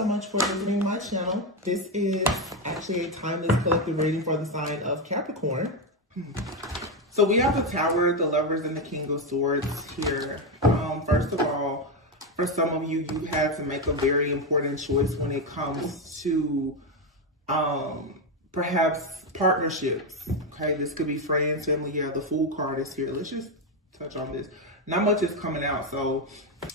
so much for visiting my channel. This is actually a timeless collective reading for the sign of Capricorn. So we have the Tower, the Lovers, and the King of Swords here. First of all, for some of you, you've had to make a very important choice when it comes to perhaps partnerships. Okay, this could be friends, family. Yeah, the Fool card is here. Let's just touch on this. Not much is coming out. So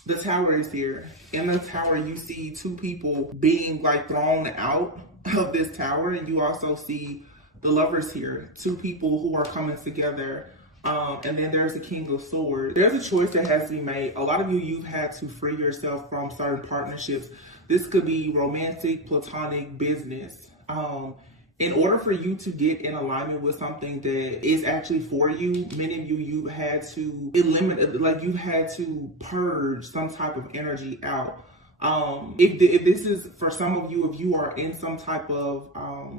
the Tower is here. In the Tower, you see two people being like thrown out of this tower, and you also see the Lovers here, two people who are coming together. And then there's the King of Swords. There's a choice that has to be made. A lot of you, you've had to free yourself from certain partnerships. This could be romantic, platonic, business. In order for you to get in alignment with something that is actually for you, many of you, you had to eliminate, like you had to purge some type of energy out. If this is for some of you, if you are in some type of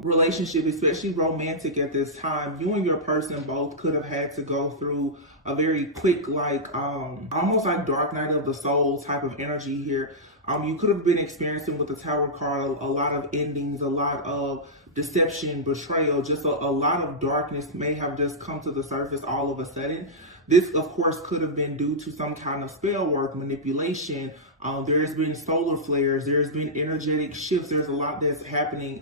relationship, especially romantic at this time, you and your person both could have had to go through a very quick, like almost like dark night of the soul type of energy here. You could have been experiencing with the Tower card a lot of endings, a lot of deception, betrayal, just a lot of darkness may have just come to the surface all of a sudden. This, of course, could have been due to some kind of spell work, manipulation. There's been solar flares. There's been energetic shifts. There's a lot that's happening.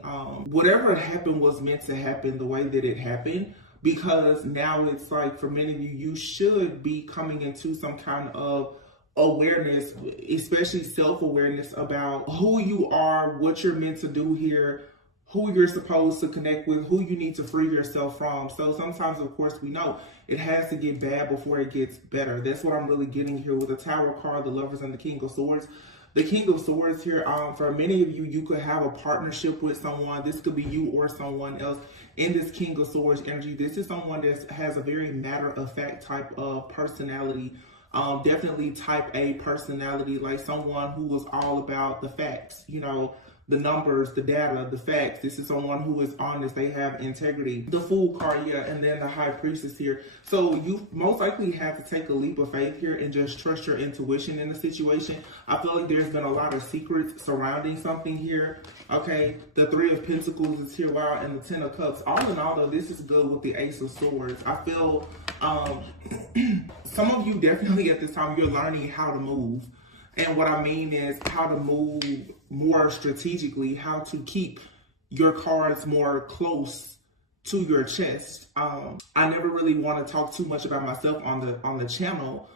Whatever happened was meant to happen the way that it happened, because now it's like for many of you, you should be coming into some kind of awareness, especially self-awareness about who you are, what you're meant to do here, who you're supposed to connect with, who you need to free yourself from. So sometimes, of course, we know it has to get bad before it gets better. That's what I'm really getting here with the Tower card, the Lovers, and the King of Swords. The King of Swords here, for many of you, you could have a partnership with someone. This could be you or someone else. In this King of Swords energy, this is someone that has a very matter-of-fact type of personality. Definitely type A personality, like someone who was all about the facts, you know, the numbers, the data, the facts. This is someone who is honest. They have integrity. The Fool card, yeah, and then the High Priestess here. So you most likely have to take a leap of faith here and just trust your intuition in the situation. I feel like there's been a lot of secrets surrounding something here. Okay, the Three of Pentacles is here, wow, and the Ten of Cups. All in all, though, this is good with the Ace of Swords. I feel some of you definitely at this time, you're learning how to move. And what I mean is how to move more strategically, how to keep your cards more close to your chest. I never really want to talk too much about myself on the channel,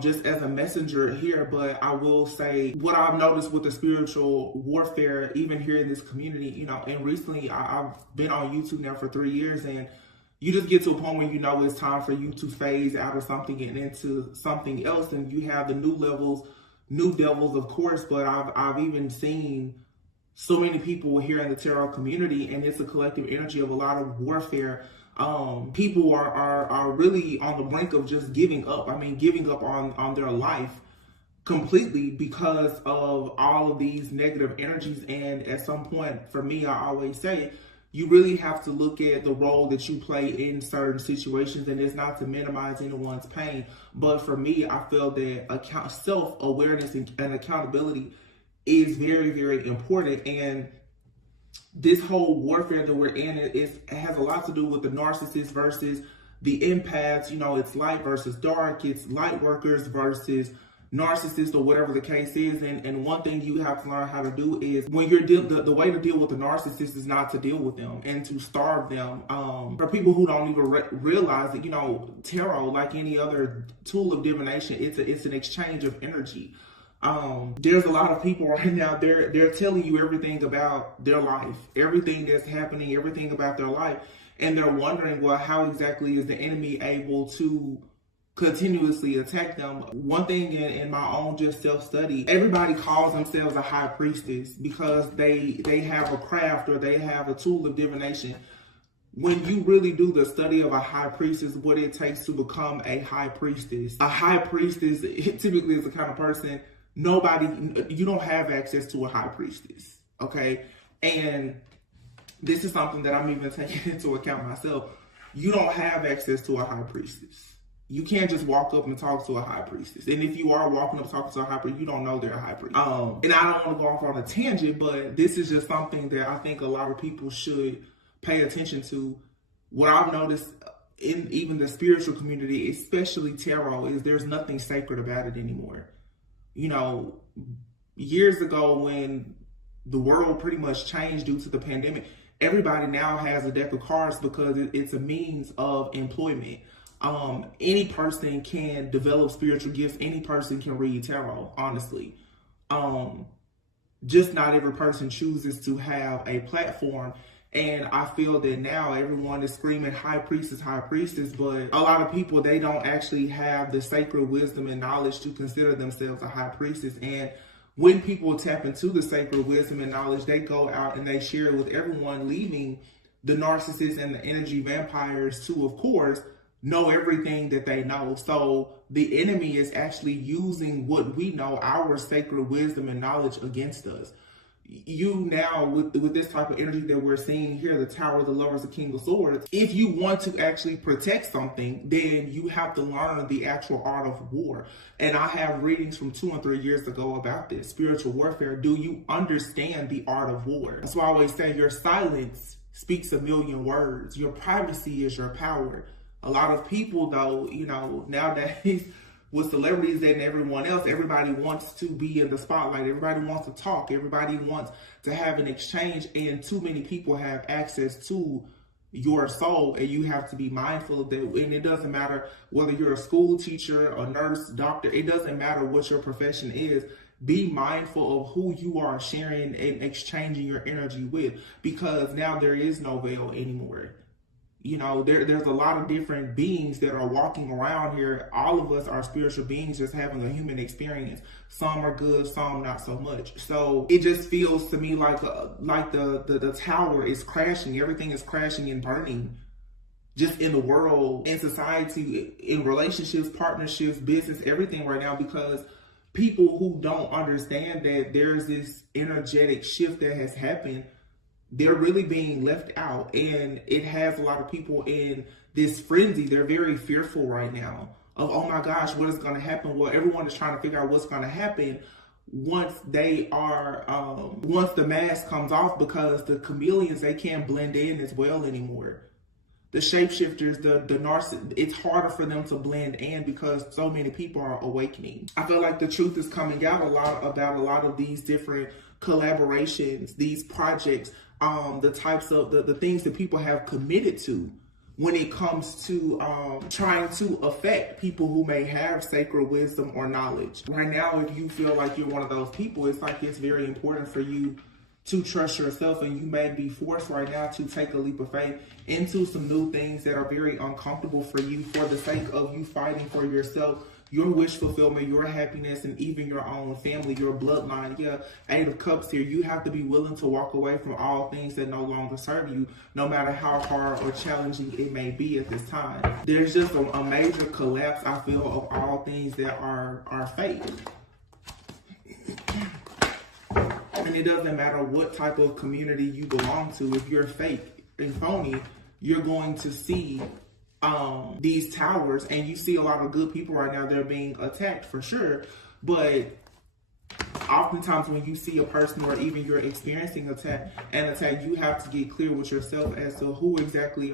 just as a messenger here, but I will say what I've noticed with the spiritual warfare, even here in this community, you know, and recently I've been on YouTube now for 3 years, and you just get to a point where you know it's time for you to phase out of something and into something else, and you have the new levels, new devils, of course, but I've even seen so many people here in the tarot community, and it's a collective energy of a lot of warfare. People are really on the brink of just giving up. I mean, giving up on their life completely because of all of these negative energies. And at some point, for me, I always say, you really have to look at the role that you play in certain situations, and it's not to minimize anyone's pain. But for me, I feel that self-awareness and accountability is very, very important. And this whole warfare that we're in, it has a lot to do with the narcissist versus the empaths. You know, it's light versus dark. It's light workers versus narcissist, or whatever the case is. And one thing you have to learn how to do is when you're the way to deal with the narcissist is not to deal with them and to starve them. For people who don't even realize that, you know, tarot, like any other tool of divination, it's an exchange of energy. There's a lot of people right now, they're telling you everything about their life, everything that's happening, everything about their life, and they're wondering, well, how exactly is the enemy able to continuously attack them? One thing in my own just self-study, everybody calls themselves a high priestess because they have a craft or they have a tool of divination. When you really do the study of a high priestess, what it takes to become a high priestess. A high priestess typically is the kind of person, you don't have access to a high priestess, okay? And this is something that I'm even taking into account myself. You don't have access to a high priestess. You can't just walk up and talk to a high priestess. And if you are walking up talking to a high priest, you don't know they're a high priest. And I don't want to go off on a tangent, but this is just something that I think a lot of people should pay attention to. What I've noticed in even the spiritual community, especially tarot, is there's nothing sacred about it anymore. You know, years ago when the world pretty much changed due to the pandemic, everybody now has a deck of cards because it's a means of employment. Any person can develop spiritual gifts. Any person can read tarot, honestly. Just not every person chooses to have a platform. And I feel that now everyone is screaming high priestess, but a lot of people, they don't actually have the sacred wisdom and knowledge to consider themselves a high priestess. And when people tap into the sacred wisdom and knowledge, they go out and they share it with everyone, leaving the narcissists and the energy vampires to, of course, know everything that they know. So the enemy is actually using what we know, our sacred wisdom and knowledge, against us. You now, with this type of energy that we're seeing here, the Tower of the Lovers, the King of Swords, if you want to actually protect something, then you have to learn the actual art of war. And I have readings from 2 and 3 years ago about this, spiritual warfare. Do you understand the art of war? That's why I always say your silence speaks a million words. Your privacy is your power. A lot of people, though, you know, nowadays, with celebrities and everyone else, everybody wants to be in the spotlight. Everybody wants to talk. Everybody wants to have an exchange. And too many people have access to your soul. And you have to be mindful of that. And it doesn't matter whether you're a school teacher, a nurse, doctor. It doesn't matter what your profession is. Be mindful of who you are sharing and exchanging your energy with. Because now there is no veil anymore. You know, there's a lot of different beings that are walking around here. All of us are spiritual beings just having a human experience. Some are good, some not so much. So it just feels to me like the tower is crashing. Everything is crashing and burning just in the world, in society, in relationships, partnerships, business, everything right now, because people who don't understand that there's this energetic shift that has happened, they're really being left out, and it has a lot of people in this frenzy. They're very fearful right now of, oh my gosh, what is going to happen? Well, everyone is trying to figure out what's going to happen once they are, once the mask comes off, because the chameleons, they can't blend in as well anymore. The shapeshifters, the narcissists, it's harder for them to blend in because so many people are awakening. I feel like the truth is coming out a lot about a lot of these different collaborations, these projects, the types of the things that people have committed to when it comes to trying to affect people who may have sacred wisdom or knowledge. Right now, if you feel like you're one of those people, it's like it's very important for you to trust yourself, and you may be forced right now to take a leap of faith into some new things that are very uncomfortable for you, for the sake of you fighting for yourself, your wish fulfillment, your happiness, and even your own family, your bloodline. Yeah, 8 of Cups here. You have to be willing to walk away from all things that no longer serve you, no matter how hard or challenging it may be at this time. There's just a major collapse, I feel, of all things that are fake. And it doesn't matter what type of community you belong to. If you're fake and phony, you're going to see these towers, and you see a lot of good people right now. They're being attacked for sure, but oftentimes when you see a person, or even you're experiencing an attack, you have to get clear with yourself as to who exactly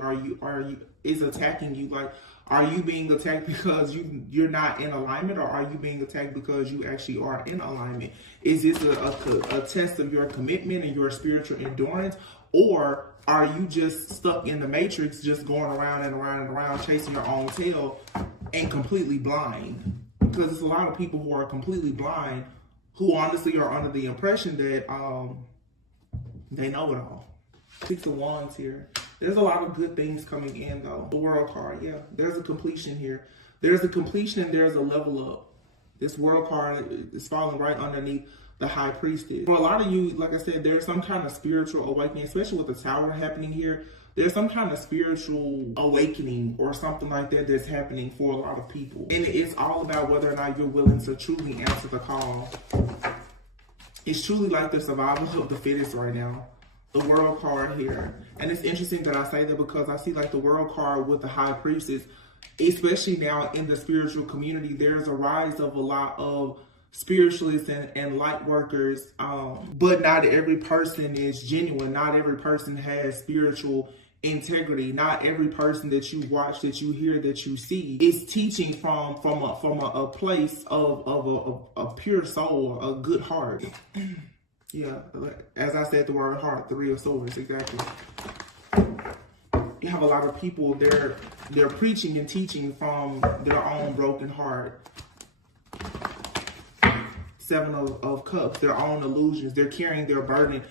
is attacking you. Like, are you being attacked because you're not in alignment, or are you being attacked because you actually are in alignment? Is this a test of your commitment and your spiritual endurance, or are you just stuck in the matrix, just going around and around and around, chasing your own tail and completely blind? Because there's a lot of people who are completely blind, who honestly are under the impression that they know it all. 6 of Wands here. There's a lot of good things coming in, though. The World card, yeah. There's a completion here. There's a completion and there's a level up. This World card is falling right underneath the High Priestess. For a lot of you, like I said, there's some kind of spiritual awakening, especially with the Tower happening here. There's some kind of spiritual awakening or something like that that's happening for a lot of people. And it's all about whether or not you're willing to truly answer the call. It's truly like the survival of the fittest right now. The World card here. And it's interesting that I say that because I see like the World card with the High Priestess. especially now in the spiritual community, there's a rise of a lot of spiritualists and light workers, but not every person is genuine. Not every person has spiritual integrity. Not every person that you watch, that you hear, that you see is teaching from a place of a pure soul, a good heart. Yeah, as I said, the word heart, 3 of swords, exactly. You have a lot of people, they're preaching and teaching from their own broken heart. 7 of cups, their own illusions. They're carrying their burden.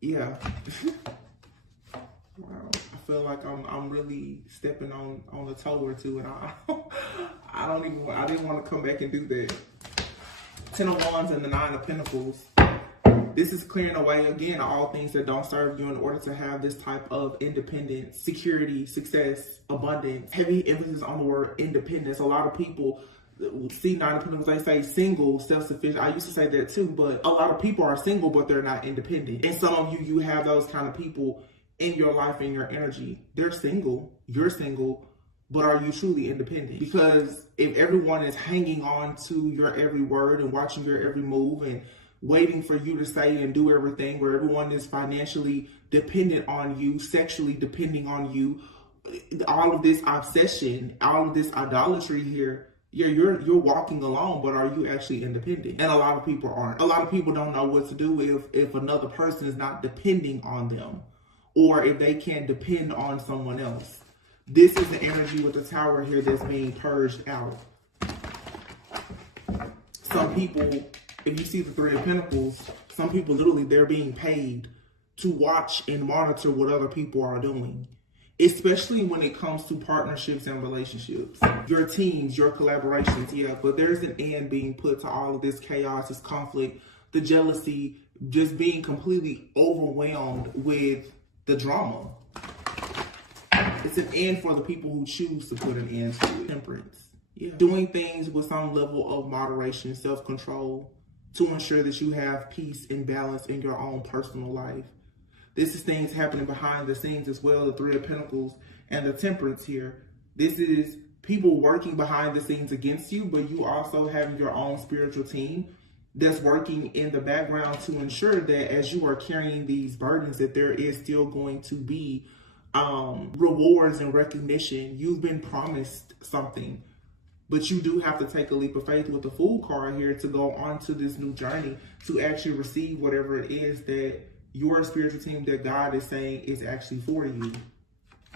Yeah. Wow. I feel like I'm really stepping on a toe or two, and I didn't want to come back and do that. 10 of Wands and the 9 of Pentacles. This is clearing away, again, all things that don't serve you in order to have this type of independence, security, success, abundance. Heavy emphasis on the word independence. A lot of people see 9 of Pentacles, they say single, self-sufficient. I used to say that too, but a lot of people are single, but they're not independent. And some of you have those kind of people in your life, in your energy. They're single, you're single, but are you truly independent? Because if everyone is hanging on to your every word and watching your every move and waiting for you to say and do everything, where everyone is financially dependent on you, sexually depending on you, all of this obsession, all of this idolatry here, you're walking alone, but are you actually independent? And a lot of people aren't. A lot of people don't know what to do if another person is not depending on them, or if they can't depend on someone else. This is the energy with the Tower here that's being purged out. Some people, if you see the 3 of Pentacles, some people literally, they're being paid to watch and monitor what other people are doing, especially when it comes to partnerships and relationships. Your teams, your collaborations, yeah, but there's an end being put to all of this chaos, this conflict, the jealousy, just being completely overwhelmed with the drama. It's an end for the people who choose to put an end to it. Temperance. Yeah. Doing things with some level of moderation, self-control, to ensure that you have peace and balance in your own personal life. This is things happening behind the scenes as well, the 3 of Pentacles and the Temperance here. This is people working behind the scenes against you, but you also have your own spiritual team that's working in the background to ensure that as you are carrying these burdens, that there is still going to be rewards and recognition. You've been promised something, but you do have to take a leap of faith with the Fool card here to go on to this new journey, to actually receive whatever it is that your spiritual team, that God is saying is actually for you.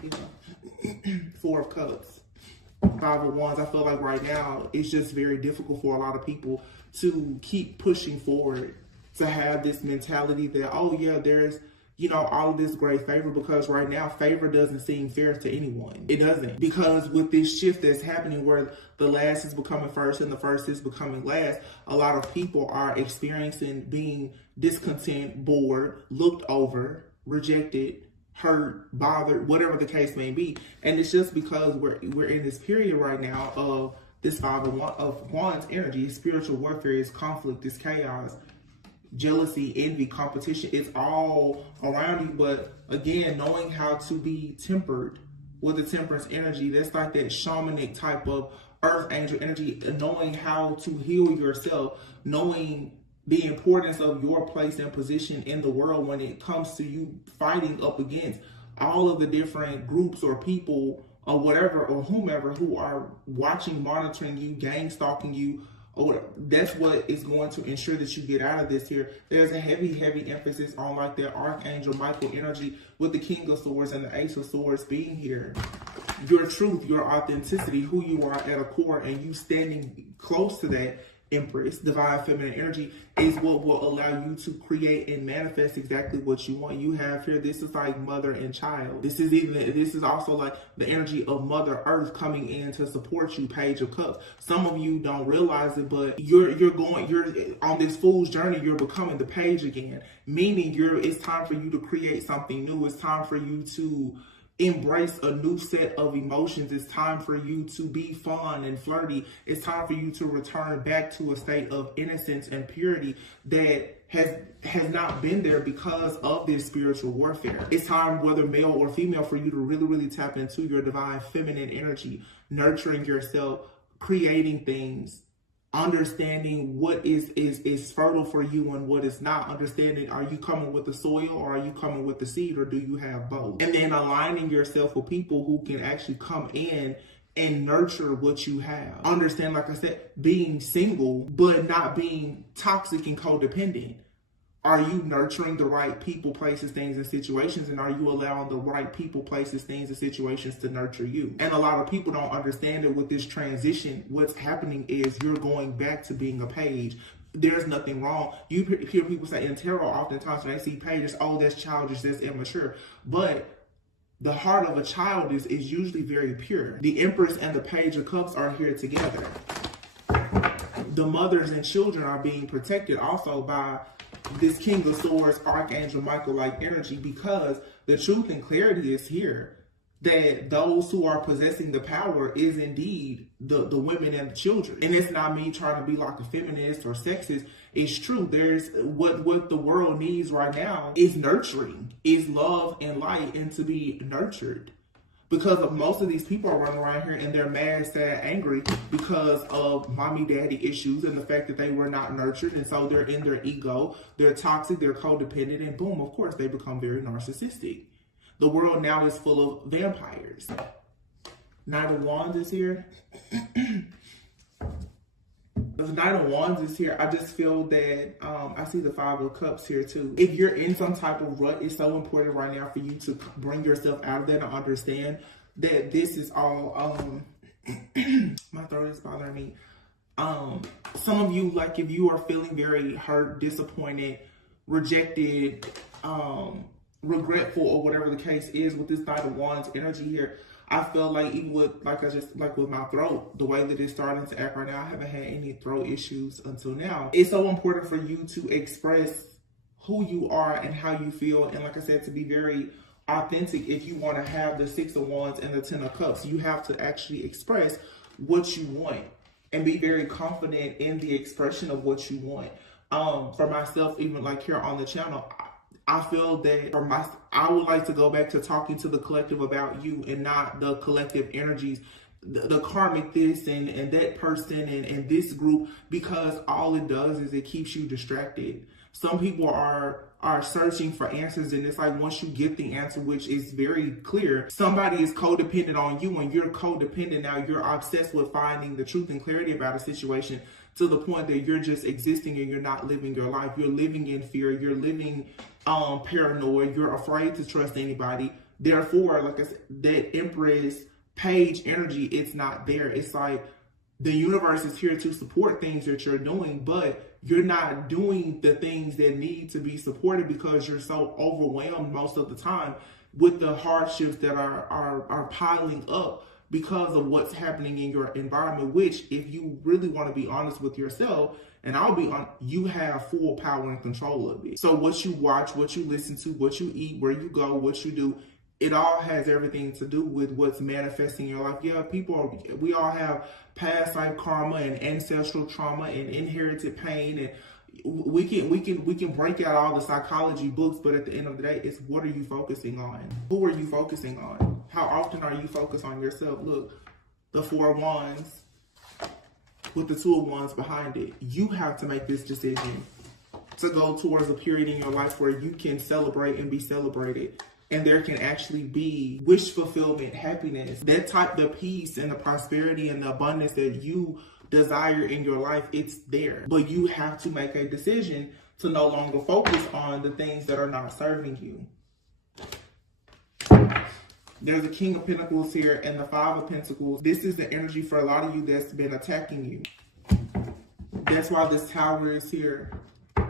Yeah. 4 of Cups, 5 of Wands. I feel like right now it's just very difficult for a lot of people to keep pushing forward, to have this mentality that, oh yeah, there's, all of this great favor, because right now favor doesn't seem fair to anyone. It doesn't, because with this shift that's happening where the last is becoming first and the first is becoming last, a lot of people are experiencing being discontent, bored, looked over, rejected, hurt, bothered, whatever the case may be. And it's just because we're in this period right now of this 5 of Wands energy. Spiritual warfare, is conflict, is chaos, jealousy, envy, competition. It's all around you. But again, knowing how to be tempered with the Temperance energy, that's like that shamanic type of earth angel energy, knowing how to heal yourself, knowing the importance of your place and position in the world when it comes to you fighting up against all of the different groups or people or whatever or whomever who are watching, monitoring you, gang stalking you, or whatever. That's what is going to ensure that you get out of this here. There's a heavy emphasis on like that Archangel Michael energy with the King of Swords and the Ace of Swords being here. Your truth, your authenticity, who you are at a core, and you standing close to that Empress, divine feminine energy, is what will allow you to create and manifest exactly what you want. You have here, this is like mother and child. This is also like the energy of Mother Earth coming in to support you, Page of Cups. Some of you don't realize it, but you're on this fool's journey. You're becoming the Page again, meaning it's time for you to create something new. It's time for you to embrace a new set of emotions. It's time for you to be fun and flirty. It's time for you to return back to a state of innocence and purity that has not been there because of this spiritual warfare. It's time, whether male or female, for you to really, really tap into your divine feminine energy, nurturing yourself, creating things, understanding what is fertile for you and what is not. Understanding, are you coming with the soil or are you coming with the seed, or do you have both? And then aligning yourself with people who can actually come in and nurture what you have. Understand, like I said, being single, but not being toxic and codependent. Are you nurturing the right people, places, things, and situations? And are you allowing the right people, places, things, and situations to nurture you? And a lot of people don't understand that with this transition, what's happening is you're going back to being a page. There's nothing wrong. You hear people say in tarot oftentimes when they see pages, oh, that's childish, that's immature. But the heart of a child is usually very pure. The Empress and the Page of Cups are here together. The mothers and children are being protected also by this King of Swords, Archangel Michael-like energy, because the truth and clarity is here that those who are possessing the power is indeed the women and the children. And it's not me trying to be like a feminist or sexist. It's true. There's what the world needs right now is nurturing, is love and light, and to be nurtured. Because of most of these people are running around here and they're mad, sad, angry because of mommy, daddy issues and the fact that they were not nurtured. And so they're in their ego, they're toxic, they're codependent, and boom, of course, they become very narcissistic. The world now is full of vampires. Knight of Wands is here. The Knight of Wands is here. I just feel that I see the Five of Cups here too. If you're in some type of rut, it's so important right now for you to bring yourself out of that and understand that this is all my throat is bothering me. Some of you, like if you are feeling very hurt, disappointed, rejected, regretful, or whatever the case is with this Knight of Wands energy here, I feel like even with, like with my throat, the way that it's starting to act right now, I haven't had any throat issues until now. It's so important for you to express who you are and how you feel. And like I said, to be very authentic. If you want to have the Six of Wands and the Ten of Cups, you have to actually express what you want and be very confident in the expression of what you want. For myself, even like here on the channel, I feel that I would like to go back to talking to the collective about you and not the collective energies, the karmic this and that person and this group, because all it does is it keeps you distracted. Some people are searching for answers, and it's like once you get the answer, which is very clear, somebody is codependent on you and you're codependent. Now you're obsessed with finding the truth and clarity about a situation to the point that you're just existing and you're not living your life. You're living in fear. You're living paranoid. You're afraid to trust anybody. Therefore, like I said, that Empress Page energy, it's not there. It's like the universe is here to support things that you're doing, but you're not doing the things that need to be supported because you're so overwhelmed most of the time with the hardships that are piling up because of what's happening in your environment, which, if you really want to be honest with yourself, and I'll be on, you have full power and control of it. So what you watch, what you listen to, what you eat, where you go, what you do, it all has everything to do with what's manifesting in your life. Yeah, we all have past life karma and ancestral trauma and inherited pain, and we can break out all the psychology books, but at the end of the day, it's what are you focusing on? Who are you focusing on? How often are you focused on yourself? Look, the Four of Wands with the Two of Wands behind it. You have to make this decision to go towards a period in your life where you can celebrate and be celebrated. And there can actually be wish fulfillment, happiness, that type of peace and the prosperity and the abundance that you desire in your life. It's there. But you have to make a decision to no longer focus on the things that are not serving you. There's a King of Pentacles here and the Five of Pentacles. This is the energy for a lot of you that's been attacking you. That's why this Tower is here.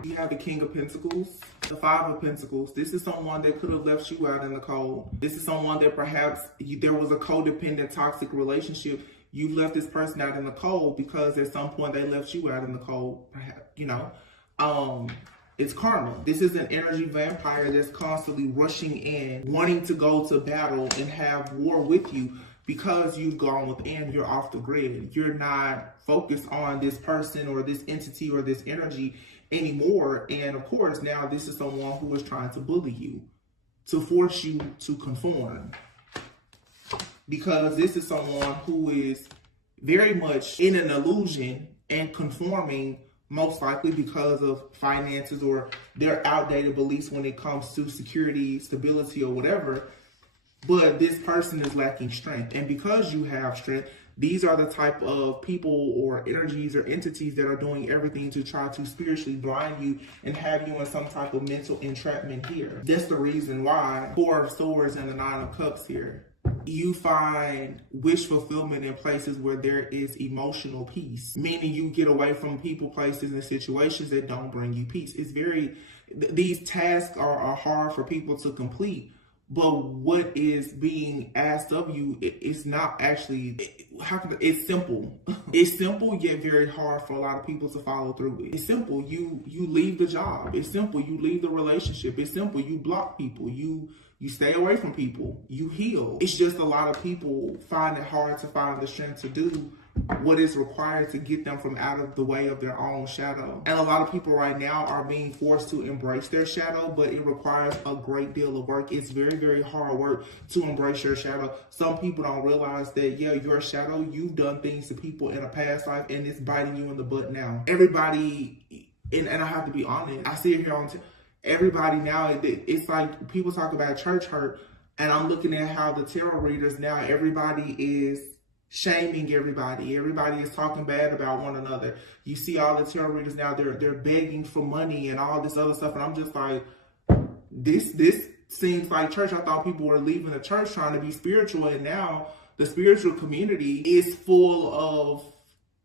You have the King of Pentacles, the Five of Pentacles. This is someone that could have left you out in the cold. This is someone that perhaps there was a codependent, toxic relationship. You left this person out in the cold because at some point they left you out in the cold, perhaps, you know. It's karma. This is an energy vampire that's constantly rushing in, wanting to go to battle and have war with you because you've gone within, you're off the grid. You're not focused on this person or this entity or this energy anymore. And of course, now this is someone who is trying to bully you, to force you to conform. Because this is someone who is very much in an illusion and conforming, most likely because of finances or their outdated beliefs when it comes to security, stability, or whatever. But this person is lacking strength. And because you have strength, these are the type of people or energies or entities that are doing everything to try to spiritually blind you and have you in some type of mental entrapment here. That's the reason why 4 of Swords and the 9 of Cups here. You find wish fulfillment in places where there is emotional peace, meaning you get away from people, places, and situations that don't bring you peace. These tasks are hard for people to complete. But what is being asked of you, it's not actually, it's simple. It's simple, yet very hard for a lot of people to follow through with. It's simple, you leave the job. It's simple, you leave the relationship. It's simple, you block people. You stay away from people. You heal. It's just a lot of people find it hard to find the strength to do what is required to get them from out of the way of their own shadow. And a lot of people right now are being forced to embrace their shadow, but it requires a great deal of work. It's very, very hard work to embrace your shadow. Some people don't realize that, yeah, your shadow, you've done things to people in a past life and it's biting you in the butt now. Everybody, and I have to be honest, I see it here on everybody now, it's like people talk about church hurt, and I'm looking at how the tarot readers now, everybody is shaming everybody. Everybody is talking bad about one another. You see all the tarot readers now, they're begging for money and all this other stuff. And I'm just like, this seems like church. I thought people were leaving the church trying to be spiritual. And now the spiritual community is full of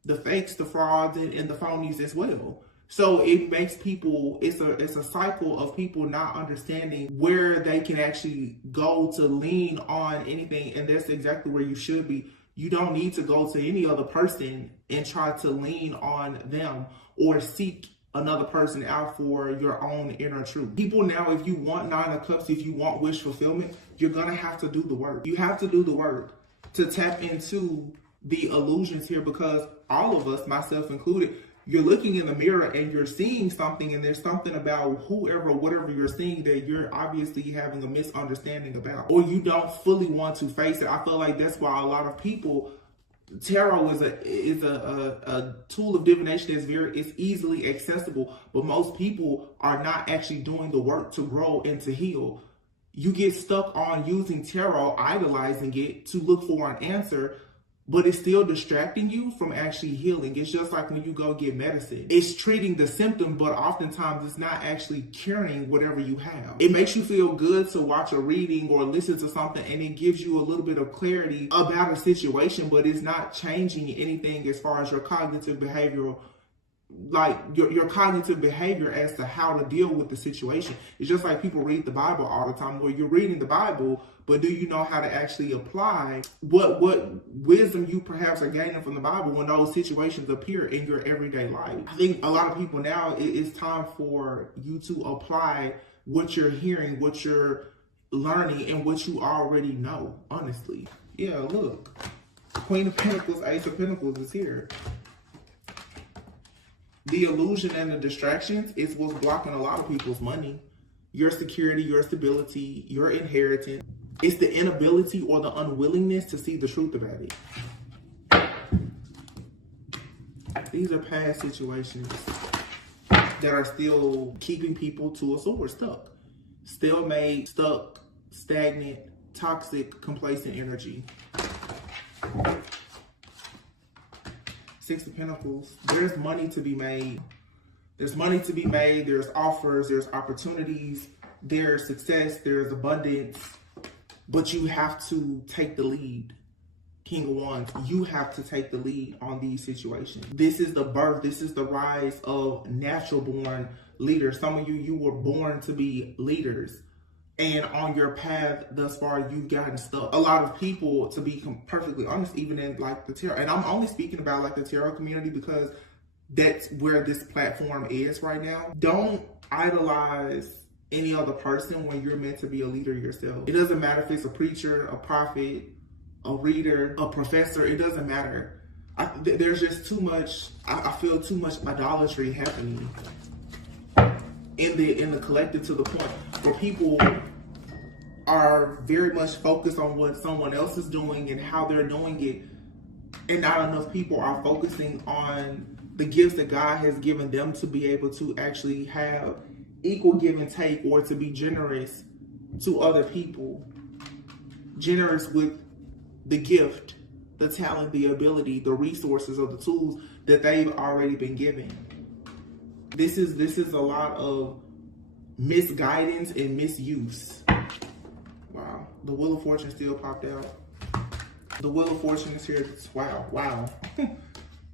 the fakes, the frauds, and the phonies as well. So it makes people, it's a cycle of people not understanding where they can actually go to lean on anything. And that's exactly where you should be. You don't need to go to any other person and try to lean on them or seek another person out for your own inner truth. People now, if you want 9 of Cups, if you want wish fulfillment, you're going to have to do the work. You have to do the work to tap into the illusions here, because all of us, myself included, you're looking in the mirror and you're seeing something, and there's something about whoever, whatever you're seeing that you're obviously having a misunderstanding about, or you don't fully want to face it. I feel like that's why a lot of people, tarot is a tool of divination it's easily accessible, but most people are not actually doing the work to grow and to heal. You get stuck on using tarot, idolizing it to look for an answer, but it's still distracting you from actually healing. It's just like when you go get medicine. It's treating the symptom, but oftentimes it's not actually curing whatever you have. It makes you feel good to watch a reading or listen to something, and it gives you a little bit of clarity about a situation, but it's not changing anything as far as your cognitive behavioral, like your cognitive behavior as to how to deal with the situation. It's just like people read the Bible all the time, where you're reading the Bible, but do you know how to actually apply what wisdom you perhaps are gaining from the Bible when those situations appear in your everyday life? I think a lot of people now, it's time for you to apply what you're hearing, what you're learning, and what you already know, honestly. Yeah, look. Queen of Pentacles, Ace of Pentacles is here. The illusion and the distractions is what's blocking a lot of people's money, your security, your stability, your inheritance. It's the inability or the unwillingness to see the truth about it. These are past situations that are still keeping people to a sword, stuck. Stalemate, stuck, stagnant, toxic, complacent energy. 6 of Pentacles. There's money to be made. There's money to be made. There's offers. There's opportunities. There's success. There's abundance. But you have to take the lead. King of Wands, you have to take the lead on these situations. This is the birth. This is the rise of natural born leaders. Some of you were born to be leaders. And on your path thus far, you've gotten stuck. A lot of people, to be perfectly honest, even in like the tarot, and I'm only speaking about like the tarot community, because that's where this platform is right now. Don't idolize any other person when you're meant to be a leader yourself. It doesn't matter if it's a preacher, a prophet, a reader, a professor. It doesn't matter. There's just too much, I feel too much idolatry happening in the collective, to the point where people are very much focused on what someone else is doing and how they're doing it, and not enough people are focusing on the gifts that God has given them to be able to actually have equal give and take, or to be generous to other people. Generous with the gift, the talent, the ability, the resources, or the tools that they've already been given. This is a lot of misguidance and misuse. Wow. The Wheel of Fortune still popped out. The Wheel of Fortune is here. Wow.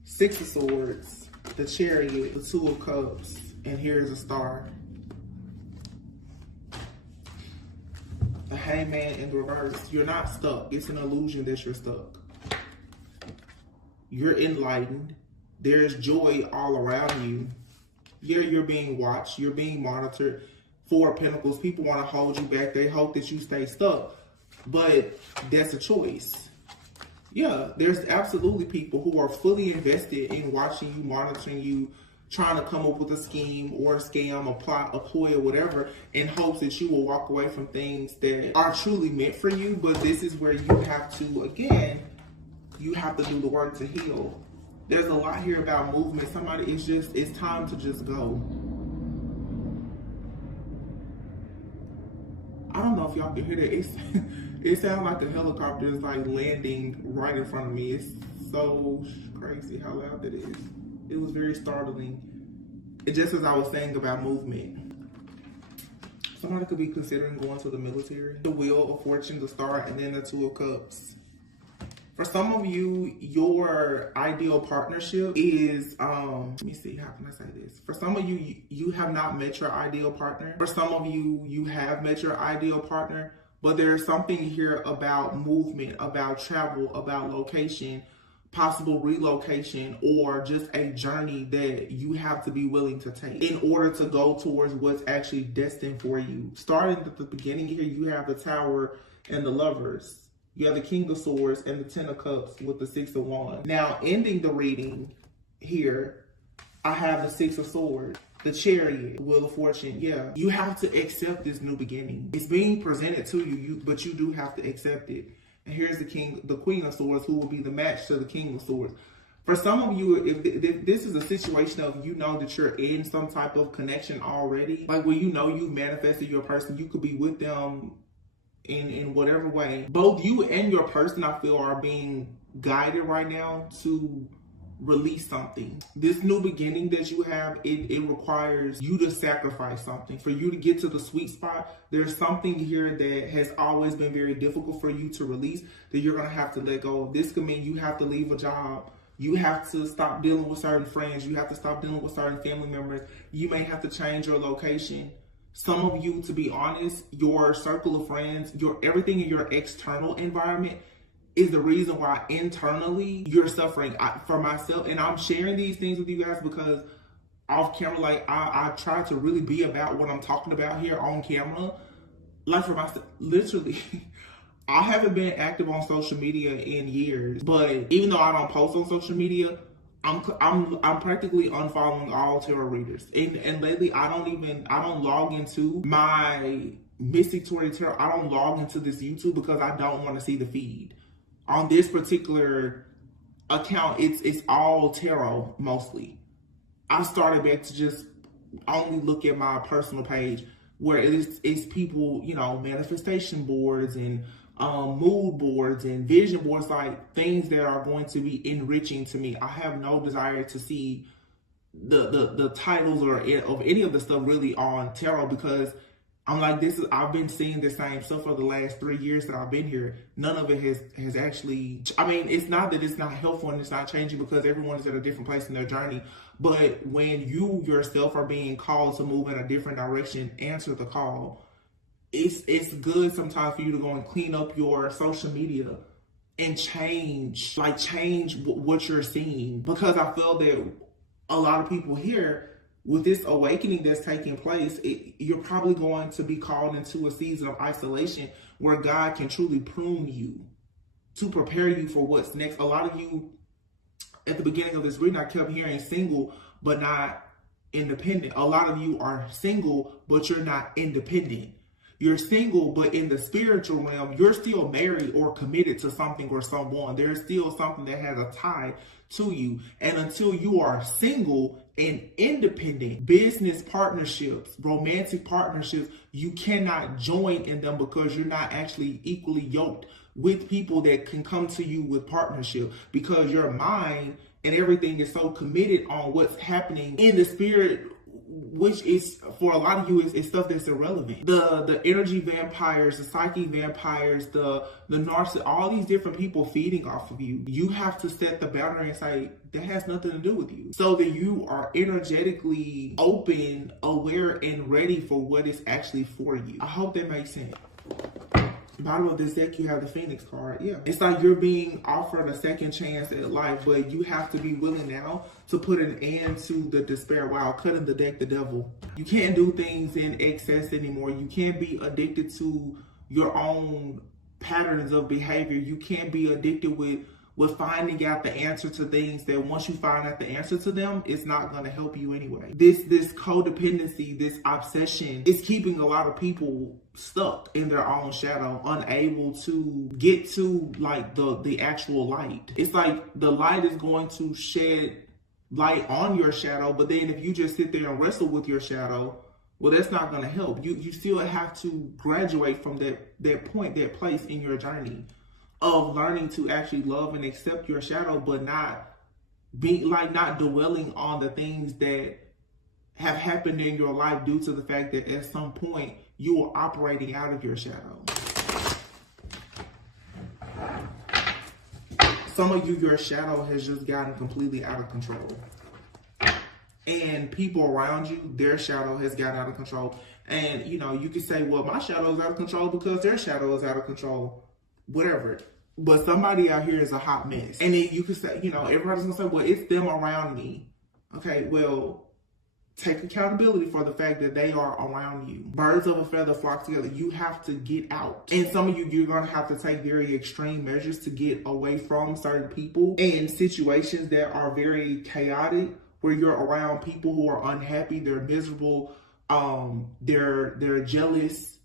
Six of Swords, the Chariot, the Two of Cups, and here's a star. The Hangman in reverse. You're not stuck. It's an illusion that you're stuck. You're enlightened. There's joy all around you. You're being watched. You're being monitored. Four of Pentacles. People want to hold you back. They hope that you stay stuck. But that's a choice. Yeah, there's absolutely people who are fully invested in watching you, monitoring you, trying to come up with a scheme or a scam, a plot, a ploy, or whatever, in hopes that you will walk away from things that are truly meant for you. But this is where you have to, again, you have to do the work to heal. There's a lot here about movement. It's time to just go. I don't know if y'all can hear that. It sounds like a helicopter is like landing right in front of me. It's so crazy how loud that is. It was very startling. Just as I was saying about movement. Somebody could be considering going to the military. The Wheel of Fortune, the Star, and then the Two of Cups. For some of you, your ideal partnership is, let me see, how can I say this? For some of you, you have not met your ideal partner. For some of you, you have met your ideal partner, but there's something here about movement, about travel, about location, possible relocation, or just a journey that you have to be willing to take in order to go towards what's actually destined for you. Starting at the beginning here, you have the Tower and the Lovers. You have the King of Swords and the Ten of Cups with the Six of Wands. Now, ending the reading here, I have the Six of Swords, the Chariot, Wheel of Fortune. Yeah, you have to accept this new beginning. It's being presented to you, but you do have to accept it. And here's the Queen of Swords, who will be the match to the King of Swords. For some of you, if this is a situation of, you know that you're in some type of connection already, like where you know you've manifested your person, you could be with them in whatever way. Both you and your person, I feel, are being guided right now to release something. This new beginning that you have, it requires you to sacrifice something. For you to get to the sweet spot, there's something here that has always been very difficult for you to release that you're going to have to let go of. This could mean you have to leave a job. You have to stop dealing with certain friends. You have to stop dealing with certain family members. You may have to change your location. Some of you, to be honest, your circle of friends, everything in your external environment is the reason why internally you're suffering. For myself, and I'm sharing these things with you guys because off camera, like I try to really be about what I'm talking about here on camera. Like for myself, literally, I haven't been active on social media in years, but even though I don't post on social media, I'm practically unfollowing all tarot readers, and lately I don't log into my Mystic Tarot. I don't log into this YouTube because I don't want to see the feed. On this particular account, it's all tarot mostly. I started back to just only look at my personal page where it's people, you know, manifestation boards and mood boards and vision boards, like things that are going to be enriching to me. I have no desire to see the titles or of any of the stuff really on tarot, because I'm like, I've been seeing the same stuff for the last 3 years that I've been here. None of it has actually, I mean, it's not that it's not helpful and it's not changing, because everyone is at a different place in their journey. But when you yourself are being called to move in a different direction, answer the call. It's good sometimes for you to go and clean up your social media and change what you're seeing, because I feel that a lot of people here, with this awakening that's taking place, you're probably going to be called into a season of isolation where God can truly prune you to prepare you for what's next. A lot of you, at the beginning of this reading, I kept hearing single, but not independent. A lot of you are single, but you're not independent. You're single, but in the spiritual realm, you're still married or committed to something or someone. There's still something that has a tie to you. And until you are single and independent, business partnerships, romantic partnerships, you cannot join in them because you're not actually equally yoked with people that can come to you with partnership, because your mind and everything is so committed on what's happening in the spirit, which is, for a lot of you, is stuff that's irrelevant. The energy vampires, the psychic vampires, the narcissist, all these different people feeding off of you. You have to set the boundary and say, that has nothing to do with you. So that you are energetically open, aware, and ready for what is actually for you. I hope that makes sense. Bottom of this deck, you have the Phoenix card. Yeah, it's like you're being offered a second chance at life, but you have to be willing now to put an end to the despair. Wow, cutting the deck, the devil. You can't do things in excess anymore. You can't be addicted to your own patterns of behavior. You can't be addicted with finding out the answer to things that once you find out the answer to them, it's not going to help you anyway. This codependency, this obsession is keeping a lot of people stuck in their own shadow, unable to get to like the actual light. It's like the light is going to shed light on your shadow, but then if you just sit there and wrestle with your shadow, well, that's not going to help. You still have to graduate from that point, that place in your journey of learning to actually love and accept your shadow, but not dwelling on the things that have happened in your life due to the fact that at some point you were operating out of your shadow. Some of you, your shadow has just gotten completely out of control. And people around you, their shadow has gotten out of control. And, you know, you could say, well, my shadow is out of control because their shadow is out of control. Whatever. But somebody out here is a hot mess. And then you could say, you know, everybody's going to say, well, it's them around me. Okay, well, take accountability for the fact that they are around you. Birds of a feather flock together. You have to get out. And some of you, you're going to have to take very extreme measures to get away from certain people and situations that are very chaotic, where you're around people who are unhappy, they're miserable, they're jealous,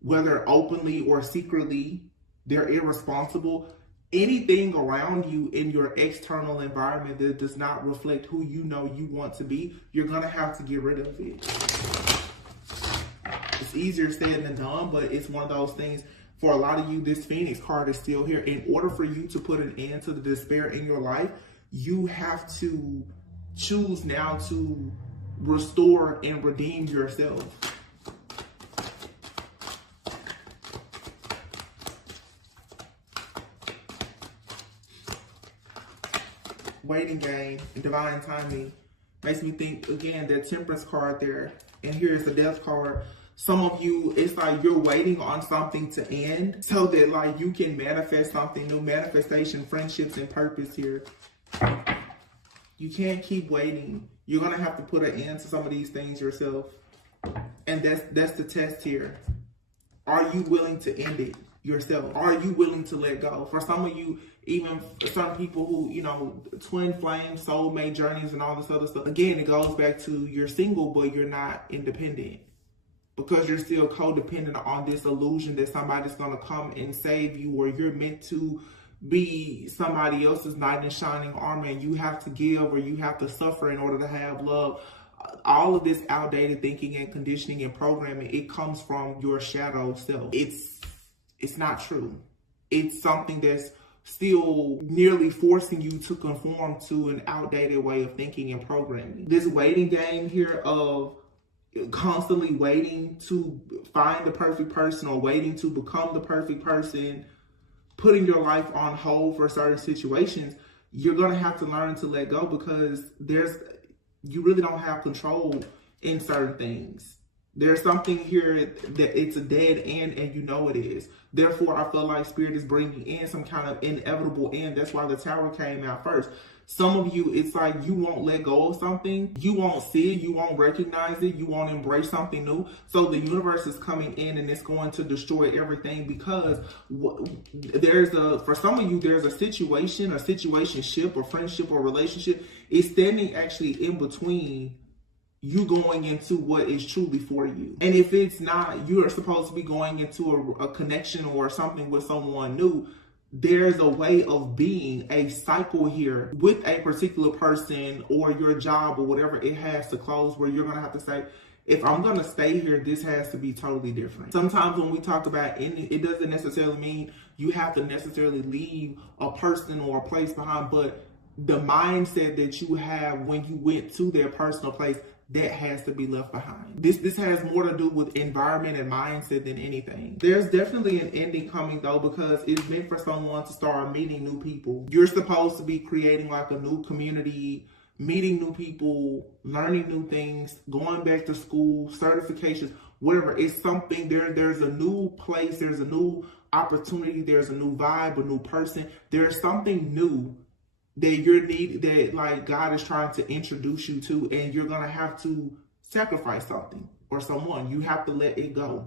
whether openly or secretly, they're irresponsible. Anything around you in your external environment that does not reflect who you know you want to be, you're going to have to get rid of it. It's easier said than done, but it's one of those things. For a lot of you, this Phoenix card is still here. In order for you to put an end to the despair in your life, you have to choose now to restore and redeem yourself. Waiting game and divine timing makes me think, again, that Temperance card there, and here's the Death card. Some of you, it's like you're waiting on something to end so that like you can manifest something new. Manifestation, friendships, and purpose here. You can't keep waiting. You're gonna have to put an end to some of these things yourself, and that's the test here. Are you willing to end it yourself? Are you willing to let go? For some of you, even some people who, you know, twin flame, soulmate journeys and all this other stuff. Again, it goes back to you're single, but you're not independent because you're still codependent on this illusion that somebody's going to come and save you, or you're meant to be somebody else's knight in shining armor and you have to give or you have to suffer in order to have love. All of this outdated thinking and conditioning and programming, it comes from your shadow self. It's not true. It's something that's still nearly forcing you to conform to an outdated way of thinking and programming. This waiting game here of constantly waiting to find the perfect person or waiting to become the perfect person, putting your life on hold for certain situations, you're going to have to learn to let go because you really don't have control in certain things. There's something here that it's a dead end and you know it is. Therefore, I feel like Spirit is bringing in some kind of inevitable end. That's why the Tower came out first. Some of you, it's like you won't let go of something. You won't see it. You won't recognize it. You won't embrace something new. So the universe is coming in and it's going to destroy everything because for some of you, there's a situation, a situationship, or friendship, or relationship. It's standing actually in between you going into what is truly for you. And if it's not, you are supposed to be going into a connection or something with someone new. There's a way of being, a cycle here with a particular person or your job or whatever. It has to close where you're going to have to say, if I'm going to stay here, this has to be totally different. Sometimes when we talk about it doesn't necessarily mean you have to necessarily leave a person or a place behind, but the mindset that you have when you went to their personal place, that has to be left behind. This has more to do with environment and mindset than anything. There's definitely an ending coming though, because it's meant for someone to start meeting new people. You're supposed to be creating like a new community, meeting new people, learning new things, going back to school, certifications, whatever. It's something there's a new place, there's a new opportunity, there's a new vibe, a new person. There's something new that like God is trying to introduce you to, and you're gonna have to sacrifice something or someone. You have to let it go,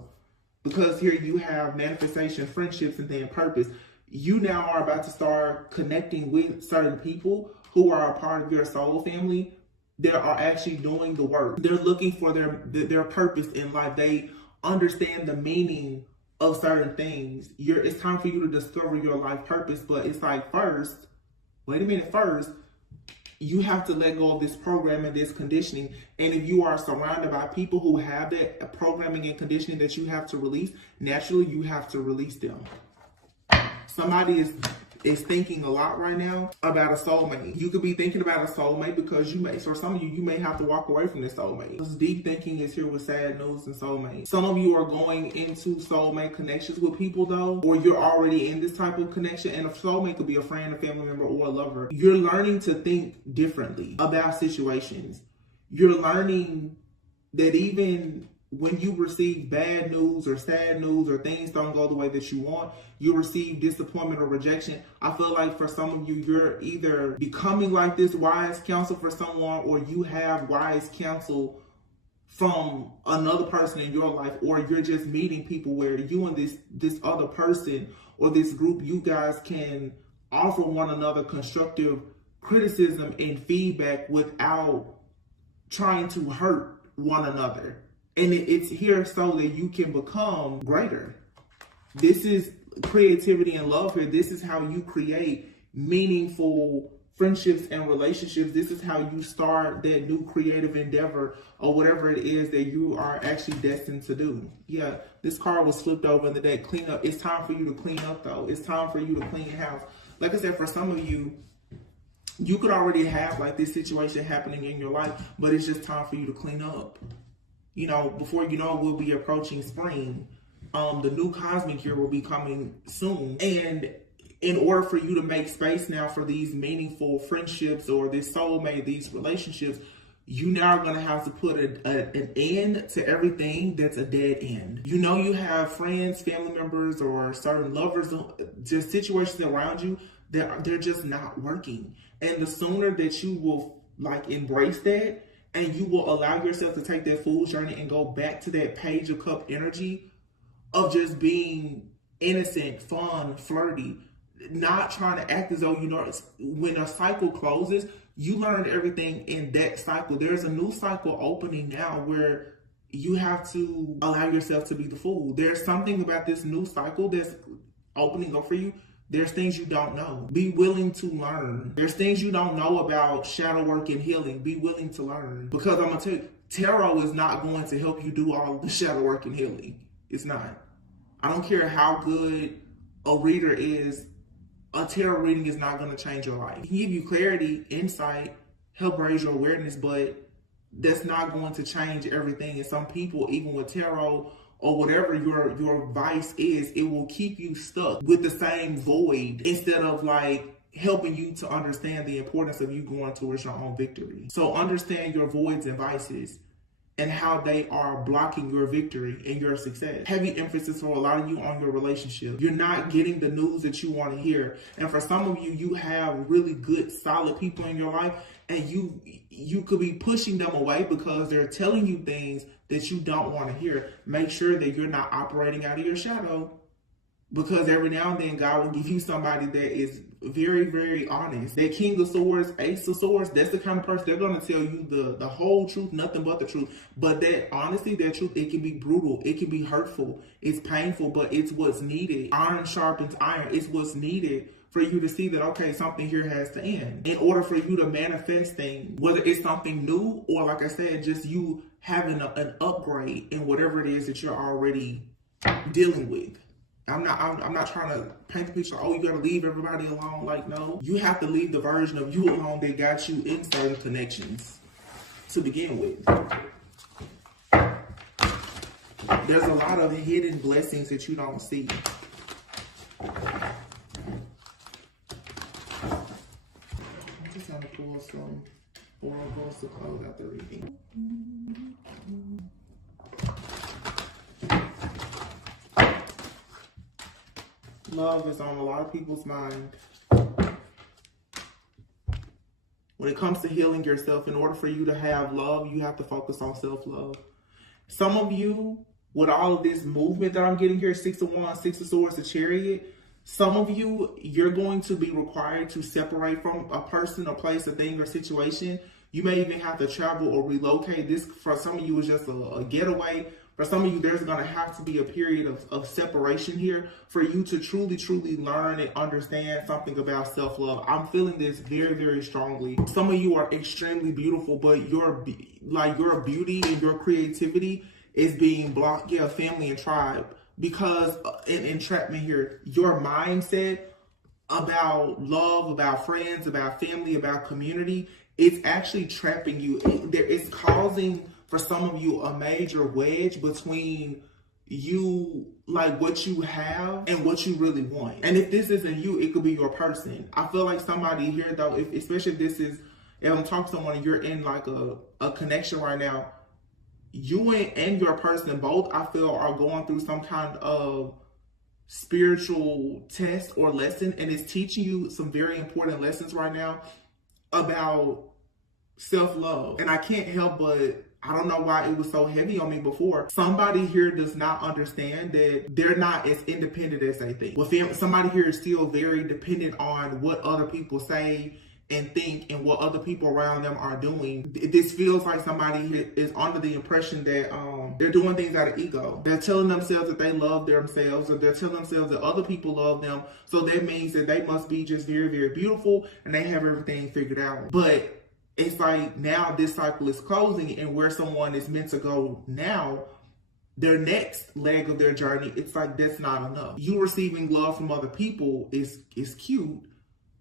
because here you have manifestation, friendships, and then purpose. You now are about to start connecting with certain people who are a part of your soul family. They are actually doing the work. They're looking for their purpose in life. They understand the meaning of certain things. It's time for you to discover your life purpose, but it's like first, you have to let go of this programming, this conditioning. And if you are surrounded by people who have that programming and conditioning that you have to release, naturally you have to release them. Somebody is thinking a lot right now about a soulmate. You could be thinking about a soulmate because for some of you may have to walk away from this soulmate. This deep thinking is here with sad news and soulmate. Some of you are going into soulmate connections with people though, or you're already in this type of connection, and a soulmate could be a friend, a family member, or a lover. You're learning to think differently about situations. You're learning that even when you receive bad news or sad news or things don't go the way that you want, you receive disappointment or rejection. I feel like for some of you, you're either becoming like this wise counsel for someone, or you have wise counsel from another person in your life, or you're just meeting people where you and this other person or this group, you guys can offer one another constructive criticism and feedback without trying to hurt one another. And it's here so that you can become greater. This is creativity and love here. This is how you create meaningful friendships and relationships. This is how you start that new creative endeavor or whatever it is that you are actually destined to do. Yeah, this card was flipped over in the deck. Clean up. It's time for you to clean up though. It's time for you to clean house. Like I said, for some of you, you could already have like this situation happening in your life, but it's just time for you to clean up. You know, before you know, we'll be approaching spring. The new cosmic year will be coming soon. And in order for you to make space now for these meaningful friendships or this soulmate, these relationships, you now are going to have to put an end to everything that's a dead end. You know, you have friends, family members, or certain lovers, just situations around you that they're just not working. And the sooner that you will like embrace that, and you will allow yourself to take that fool's journey and go back to that Page of Cup energy of just being innocent, fun, flirty, not trying to act as though you know. When a cycle closes, you learned everything in that cycle. There's a new cycle opening now where you have to allow yourself to be the fool. There's something about this new cycle that's opening up for you. There's things you don't know. Be willing to learn. There's things you don't know about shadow work and healing. Be willing to learn. Because I'm going to tell you, tarot is not going to help you do all the shadow work and healing. It's not. I don't care how good a reader is. A tarot reading is not going to change your life. It can give you clarity, insight, help raise your awareness, but that's not going to change everything. And some people, even with tarot, or whatever your vice is, it will keep you stuck with the same void instead of like helping you to understand the importance of you going towards your own victory. So understand your voids and vices and how they are blocking your victory and your success. Heavy emphasis for a lot of you on your relationship. You're not getting the news that you want to hear. And for some of you, you have really good, solid people in your life, and you could be pushing them away because they're telling you things that you don't want to hear. Make sure that you're not operating out of your shadow, because every now and then God will give you somebody that is very, very honest. That King of Swords, Ace of Swords, that's the kind of person, they're going to tell you the whole truth, nothing but the truth. But that honesty, that truth, it can be brutal. It can be hurtful. It's painful, but it's what's needed. Iron sharpens iron. It's what's needed for you to see that, okay, something here has to end. In order for you to manifest things, whether it's something new or, like I said, just you having an upgrade in whatever it is that you're already dealing with. I'm not trying to paint the picture, oh, you gotta leave everybody alone. Like, no. You have to leave the version of you alone that got you in certain connections to begin with. There's a lot of hidden blessings that you don't see. I'm just gonna pull some oracles to close out the reading. Love is on a lot of people's mind. When it comes to healing yourself, in order for you to have love, you have to focus on self-love. Some of you, with all of this movement that I'm getting here, 6 of Wands, 6 of Swords, the Chariot, some of you, you're going to be required to separate from a person, a place, a thing, or situation. You may even have to travel or relocate. This, for some of you, is just a getaway. For some of you, there's going to have to be a period of separation here for you to truly, truly learn and understand something about self-love. I'm feeling this very, very strongly. Some of you are extremely beautiful, but your beauty and your creativity is being blocked. Yeah, family and tribe. Because in entrapment here, your mindset about love, about friends, about family, about community, it's actually trapping you. It's causing, for some of you, a major wedge between you, like what you have and what you really want. And if this isn't you, it could be your person. I feel like somebody here, though, especially if this is, if I'm talking to someone and you're in like a connection right now, you and your person both, I feel, are going through some kind of spiritual test or lesson, and it's teaching you some very important lessons right now about self-love. And I can't help but, I don't know why it was so heavy on me before. Somebody here does not understand that they're not as independent as they think. Well, somebody here is still very dependent on what other people say and think and what other people around them are doing. This feels like somebody here is under the impression that they're doing things out of ego. They're telling themselves that they love themselves, or they're telling themselves that other people love them. So that means that they must be just very, very beautiful and they have everything figured out. But it's like now this cycle is closing, and where someone is meant to go now, their next leg of their journey, it's like that's not enough. You receiving love from other people is cute,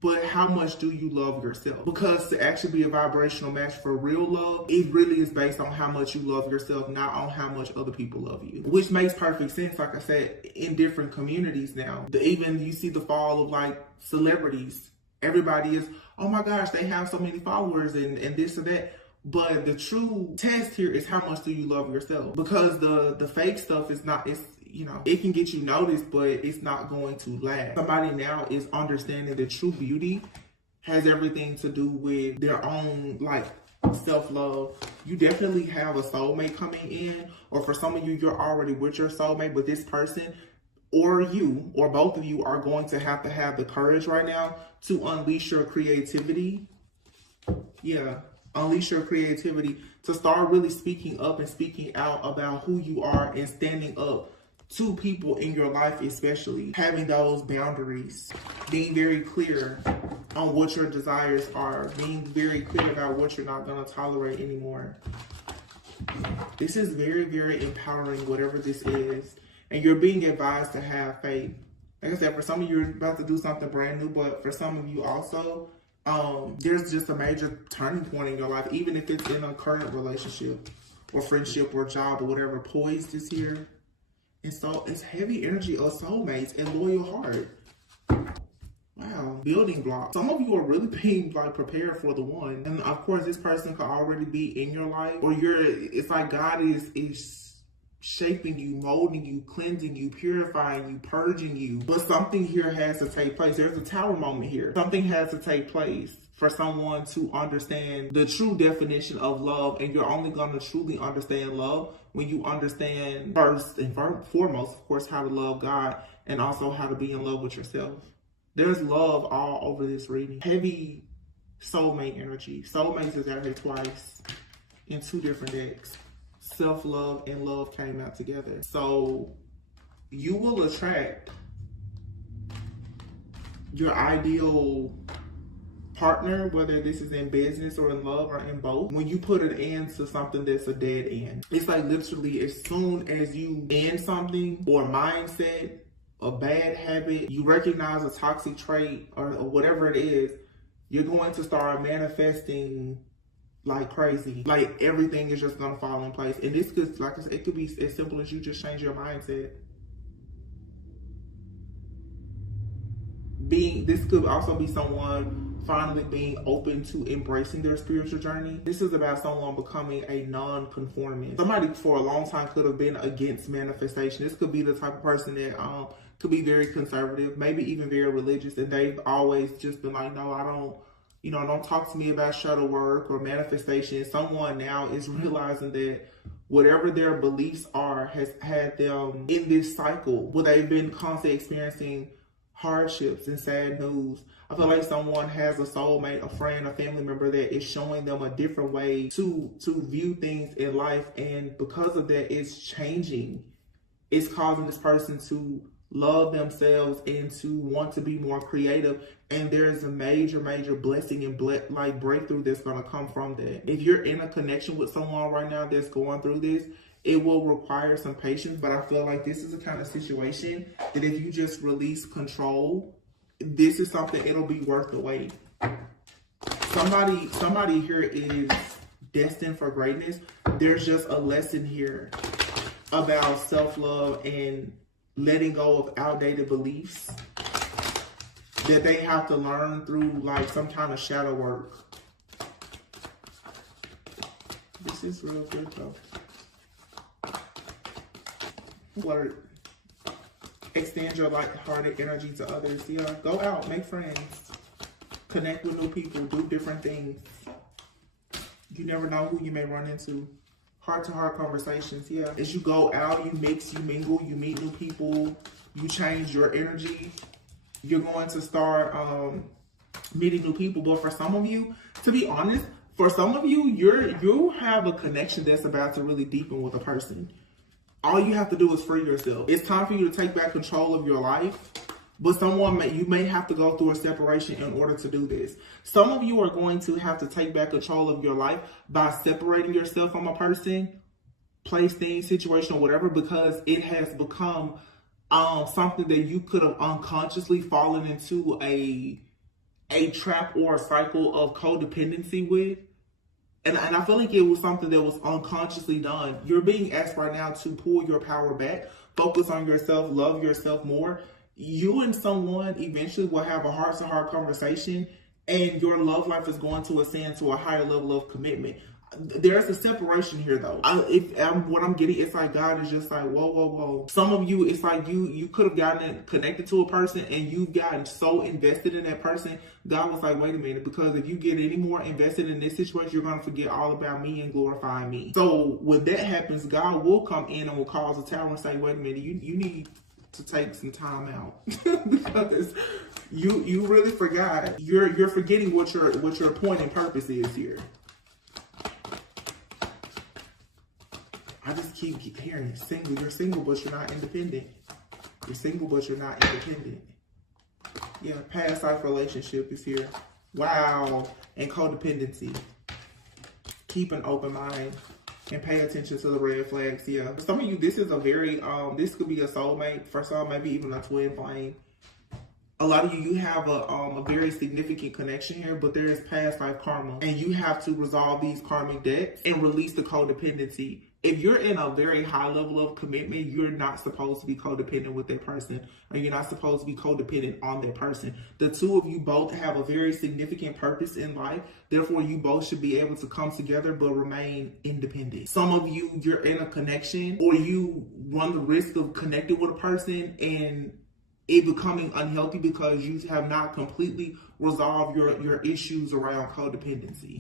but how much do you love yourself? Because to actually be a vibrational match for real love, it really is based on how much you love yourself, not on how much other people love you. Which makes perfect sense, like I said, in different communities now. Even you see the fall of like celebrities. Everybody is, oh my gosh, they have so many followers and this or that. But the true test here is how much do you love yourself? Because the fake stuff is not, it's, you know, it can get you noticed, but it's not going to last. Somebody now is understanding that true beauty has everything to do with their own, like, self-love. You definitely have a soulmate coming in, or for some of you, you're already with your soulmate, but this person, or you, or both of you, are going to have the courage right now to unleash your creativity. Yeah, unleash your creativity to start really speaking up and speaking out about who you are and standing up to people in your life, especially having those boundaries, being very clear on what your desires are, being very clear about what you're not going to tolerate anymore. This is very, very empowering, whatever this is. And you're being advised to have faith. Like I said, for some of you, you're about to do something brand new, but for some of you also, there's just a major turning point in your life, even if it's in a current relationship or friendship or job or whatever. Poised is here. And so it's heavy energy of soulmates and loyal heart. Wow, building blocks. Some of you are really being like prepared for the one. And of course, this person could already be in your life, or it's like God is shaping you, molding you, cleansing you, purifying you, purging you. But something here has to take place. There's a tower moment here. Something has to take place for someone to understand the true definition of love. And you're only going to truly understand love when you understand first and foremost, of course, how to love God and also how to be in love with yourself. There's love all over this reading. Heavy soulmate energy. Soulmates is out here twice in 2 different decks. Self-love and love came out together. So you will attract your ideal partner, whether this is in business or in love or in both, when you put an end to something that's a dead end. It's like literally as soon as you end something or mindset, a bad habit, you recognize a toxic trait or whatever it is, you're going to start manifesting like crazy. Like everything is just gonna fall in place. And this could, like I said, it could be as simple as you just change your mindset. This could also be someone finally being open to embracing their spiritual journey. This is about someone becoming a non-conformist. Somebody for a long time could have been against manifestation. This could be the type of person that could be very conservative, maybe even very religious, and they've always just been like, no, I don't, don't talk to me about shadow work or manifestation. Someone now is realizing that whatever their beliefs are has had them in this cycle where they've been constantly experiencing hardships and sad news. I feel like someone has a soulmate, a friend, a family member that is showing them a different way to view things in life. And because of that, it's changing. It's causing this person to love themselves and to want to be more creative. And there's a major blessing and breakthrough that's going to come from that. If you're in a connection with someone right now that's going through this, it will require some patience, but I feel like this is the kind of situation that if you just release control, this is something, it'll be worth the wait. Somebody here is destined for greatness. There's just a lesson here about self-love and letting go of outdated beliefs that they have to learn through like some kind of shadow work. This is real good though. Flirt. Extend your light-hearted energy to others. Yeah, go out, make friends, connect with new people, do different things. You never know who you may run into. Heart-to-heart conversations. Yeah, as you go out, you mix, you mingle, you meet new people, you change your energy. You're going to start meeting new people. But for some of you, to be honest, for some of you, you have a connection that's about to really deepen with a person. All you have to do is free yourself. It's time for you to take back control of your life. But you may have to go through a separation in order to do this. Some of you are going to have to take back control of your life by separating yourself from a person, place, thing, situation, or whatever, because it has become something that you could have unconsciously fallen into a trap or a cycle of codependency with. And I feel like it was something that was unconsciously done. You're being asked right now to pull your power back, focus on yourself, love yourself more. You and someone eventually will have a heart-to-heart conversation, and your love life is going to ascend to a higher level of commitment. There's a separation here, though. What I'm getting, it's like God is just like, whoa. Some of you, it's like you could have gotten connected to a person, and you've gotten so invested in that person. God was like, wait a minute, because if you get any more invested in this situation, you're going to forget all about me and glorify me. So when that happens, God will come in and will cause a tower and say, wait a minute, you need to take some time out because you really forgot. You're forgetting what your point and purpose is here. I just keep hearing single. You're single, but you're not independent. You're single, but you're not independent. Yeah, past life relationship is here. Wow. And codependency. Keep an open mind and pay attention to the red flags. Yeah. For some of you, this is a very, this could be a soulmate. For some, maybe even a twin flame. A lot of you have a very significant connection here, but there is past life karma. And you have to resolve these karmic debts and release the codependency. if you're in a very high level of commitment, you're not supposed to be codependent with that person, or you're not supposed to be codependent on that person. The two of you both have a very significant purpose in life. Therefore, you both should be able to come together but remain independent. Some of you, you're in a connection, or you run the risk of connecting with a person and it becoming unhealthy because you have not completely resolved your issues around codependency.